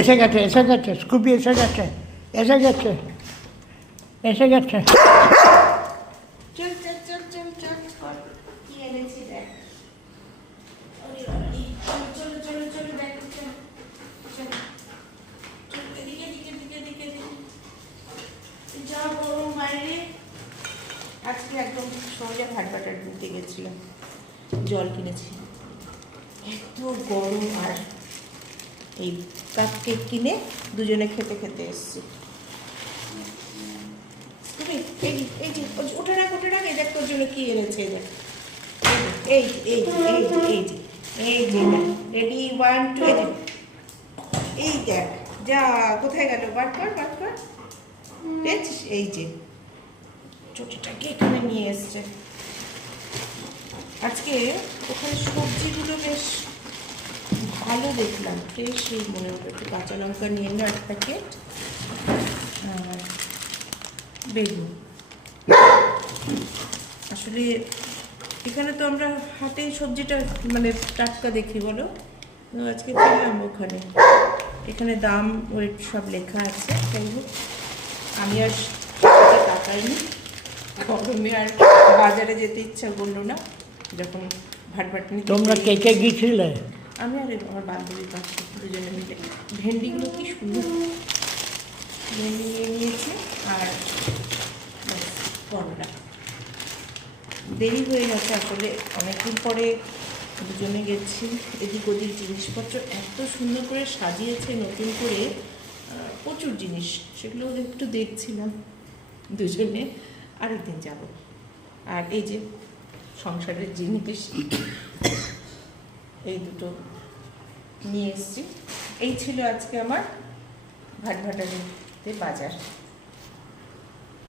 এসে গেছে, এসে গেছে, স্কুপি এসে গেছে, এসে গেছে, এসে গেছে। চল চল চল চল চল কর, কি এনেছি দেখ। চলো চলো চলো দেখ, চলো চলো চলো, এদিকে এদিকে এদিকে এদিকে এদিকে। যা গরম বাইরে। আজকে একদম সোজা ভাটবাটার দিতে গেছিলাম, জল কিনেছি, এত গরম। আর এই কাপ কেক কিনে দুজনে খেতে খেতে এসছি। এই এই যে ওঠে রাখ ওঠে রাখ, এই দেখ তোর জন্য কি এনেছে। এই এই এই এই যে এই যে রেডি 1 2 এই দেখ, যা কোথায় গেল, বার কর বার কর, দেখছিস? এই যে চটিটাকে এখানে নিয়ে এসছে। আজকে ওখানে সবজিগুলো বেশ ভালো দেখলাম, ফ্রেশ এই মনে হলো। একটু কাঁচা লঙ্কা নিয়ে এলো 1 প্যাকেট, আর বেগুন। আসলে এখানে তো আমরা হাতে সবজিটা মানে টাটকা দেখি, বলো। আজকে ছিলাম ওখানে, এখানে দাম ওয়েট সব লেখা আছে। যাই হোক, আমি আর তাকাইনি, গরমে আর বাজারে যেতে ইচ্ছা করলো না। যখন ভাটবাটনি তোমরা কে কে গিয়েছিলে? আমি আর আমার বান্ধবীর পাশে দুজনে মিলে। ভেন্ডিগুলো কি সুন্দর ভেন্ডি নিয়ে নিয়েছি, আর করলা। দেরি হয়ে গেছে আসলে, অনেকদিন পরে দুজনে গেছি। এদিক ওদিক জিনিসপত্র এত সুন্দর করে সাজিয়েছে নতুন করে, প্রচুর জিনিস, সেগুলো একটু দেখছিলাম দুজনে। আরেকদিন যাব। আর এই যে সংসারের জিনিস এই দুটো নিয়ে এসছি। এই ছিল আজকে আমার ভাটভাটারিতে বাজার।